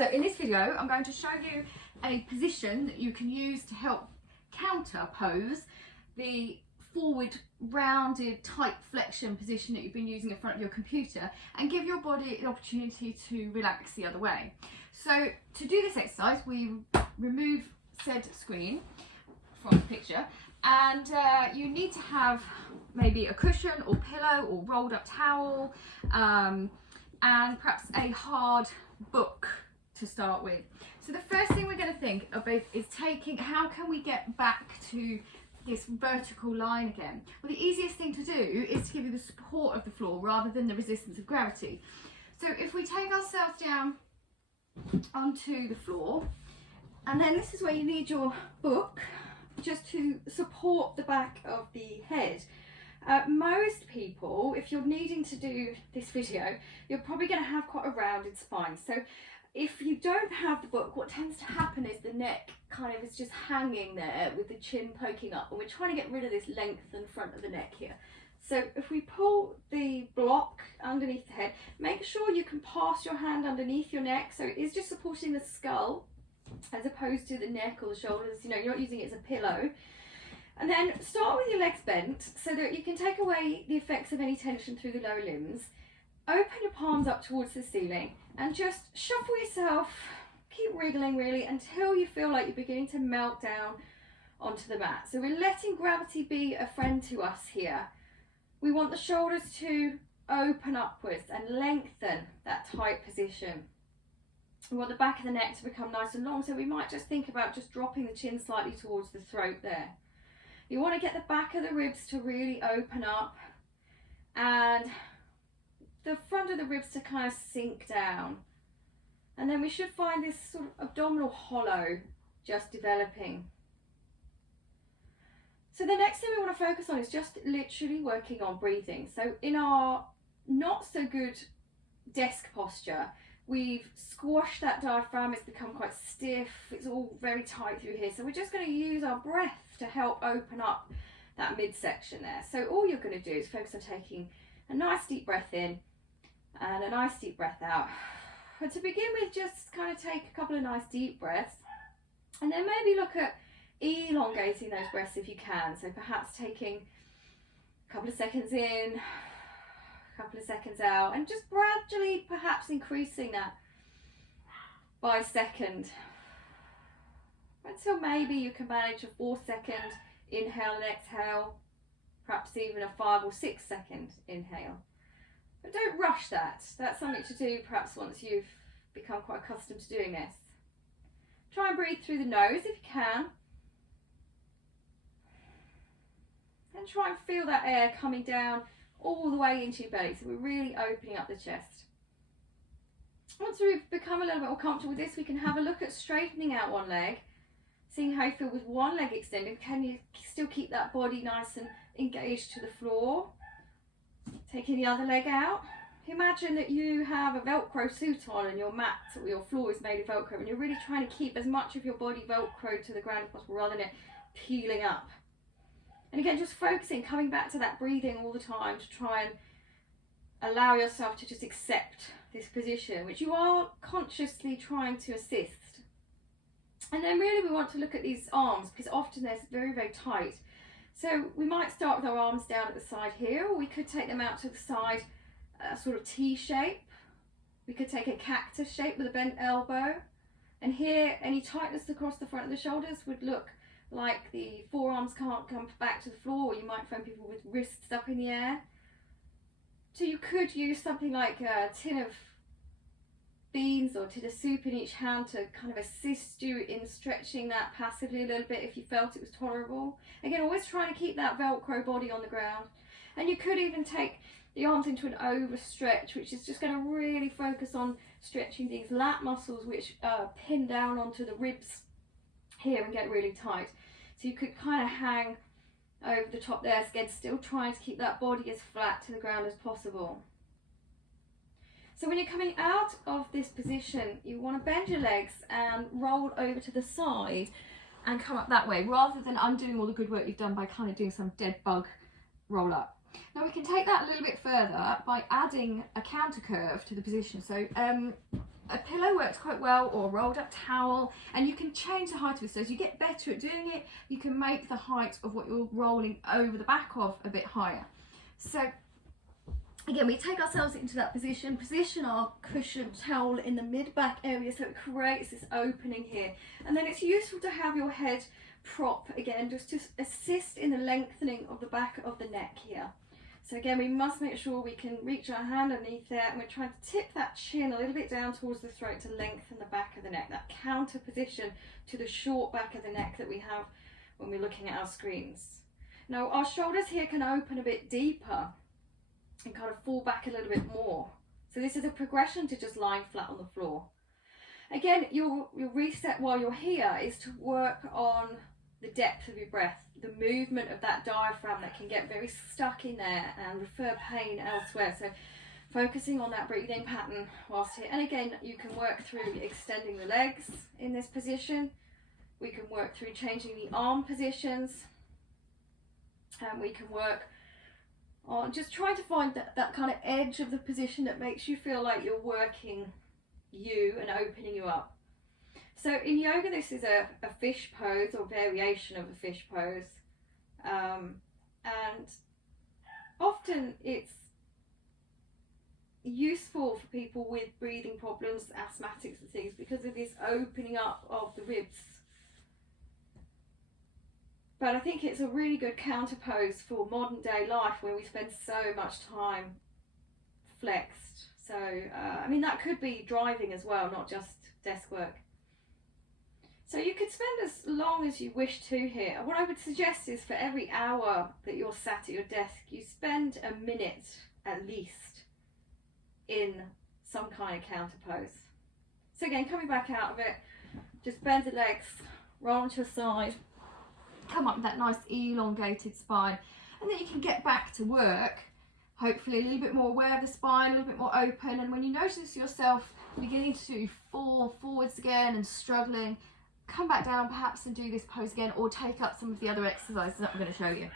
So in this video, I'm going to show you a position that you can use to help counter pose the forward rounded tight flexion position that you've been using in front of your computer, and give your body the opportunity to relax the other way. So to do this exercise, we remove said screen from the picture, and you need to have maybe a cushion or pillow or rolled up towel, and perhaps a hard book to start with. So the first thing we're going to think about is how can we get back to this vertical line again? Well, the easiest thing to do is to give you the support of the floor rather than the resistance of gravity. So if we take ourselves down onto the floor, and then this is where you need your book just to support the back of the head. Most people, if you're needing to do this video, you're probably going to have quite a rounded spine. So if you don't have the book, what tends to happen is the neck kind of is just hanging there with the chin poking up, and we're trying to get rid of this length in front of the neck here. So if we pull the block underneath the head, make sure you can pass your hand underneath your neck, so it is just supporting the skull as opposed to the neck or the shoulders. You know, you're not using it as a pillow. And then start with your legs bent so that you can take away the effects of any tension through the lower limbs. Open your palms up towards the ceiling and just shuffle yourself, keep wriggling really until you feel like you're beginning to melt down onto the mat. So we're letting gravity be a friend to us here. We want the shoulders to open upwards and lengthen that tight position. We want the back of the neck to become nice and long, so we might just think about just dropping the chin slightly towards the throat there. You want to get the back of the ribs to really open up and the front of the ribs to kind of sink down. And then we should find this sort of abdominal hollow just developing. So the next thing we want to focus on is just literally working on breathing. So in our not so good desk posture, we've squashed that diaphragm, it's become quite stiff, it's all very tight through here. So we're just going to use our breath to help open up that midsection there. So all you're going to do is focus on taking a nice deep breath in and a nice deep breath out. And to begin with, just kind of take a couple of nice deep breaths, and then maybe look at elongating those breaths if you can. So perhaps taking a couple of seconds in, a couple of seconds out, and just gradually perhaps increasing that by a second until maybe you can manage a 4-second inhale and exhale, perhaps even a 5 or 6 second inhale. But don't rush that. That's something to do perhaps once you've become quite accustomed to doing this. Try and breathe through the nose if you can. And try and feel that air coming down all the way into your belly. So we're really opening up the chest. Once we've become a little bit more comfortable with this, we can have a look at straightening out one leg, seeing how you feel with one leg extended. Can you still keep that body nice and engaged to the floor? Taking the other leg out. Imagine that you have a Velcro suit on and your mat or your floor is made of Velcro, and you're really trying to keep as much of your body Velcro to the ground as possible rather than it peeling up. And again, just focusing, coming back to that breathing all the time to try and allow yourself to just accept this position, which you are consciously trying to assist. And then really we want to look at these arms, because often they're very, very tight. So we might start with our arms down at the side here, or we could take them out to the side, sort of T shape. We could take a cactus shape with a bent elbow. And here, any tightness across the front of the shoulders would look like the forearms can't come back to the floor, or you might find people with wrists up in the air. So you could use something like a tin of beans or a tin of soup in each hand to kind of assist you in stretching that passively a little bit if you felt it was tolerable. Again, always trying to keep that Velcro body on the ground. And you could even take the arms into an overstretch, which is just going to really focus on stretching these lat muscles which pin down onto the ribs here and get really tight. So you could kind of hang over the top there, again still trying to keep that body as flat to the ground as possible. So when you're coming out of this position, you want to bend your legs and roll over to the side and come up that way, rather than undoing all the good work you've done by kind of doing some dead bug roll up. Now we can take that a little bit further by adding a counter curve to the position. So a pillow works quite well, or a rolled up towel, and you can change the height of it. So as you get better at doing it, you can make the height of what you're rolling over the back of a bit higher. So again, we take ourselves into that position our cushion towel in the mid-back area, so it creates this opening here. And then it's useful to have your head prop again, just to assist in the lengthening of the back of the neck here. So again, we must make sure we can reach our hand underneath there, and we're trying to tip that chin a little bit down towards the throat to lengthen the back of the neck, that counter position to the short back of the neck that we have when we're looking at our screens. Now our shoulders here can open a bit deeper and kind of fall back a little bit more. So this is a progression to just lying flat on the floor. Again, your reset while you're here is to work on the depth of your breath, the movement of that diaphragm that can get very stuck in there and refer pain elsewhere. So focusing on that breathing pattern whilst here. And again, you can work through extending the legs in this position. We can work through changing the arm positions. And we can work on just trying to find that kind of edge of the position that makes you feel like you're working you and opening you up. So in yoga, this is a fish pose, or variation of a fish pose, and often it's useful for people with breathing problems, asthmatics and things, because of this opening up of the ribs. But I think it's a really good counter pose for modern day life, where we spend so much time flexed. So I mean, that could be driving as well, not just desk work. So you could spend as long as you wish to here. What I would suggest is, for every hour that you're sat at your desk, you spend a minute at least in some kind of counter pose. So again, coming back out of it, just bend the legs, roll onto your side, come up with that nice elongated spine, and then you can get back to work, hopefully a little bit more aware of the spine, a little bit more open. And when you notice yourself beginning to fall forwards again and struggling, come back down perhaps and do this pose again, or take up some of the other exercises that I'm going to show you.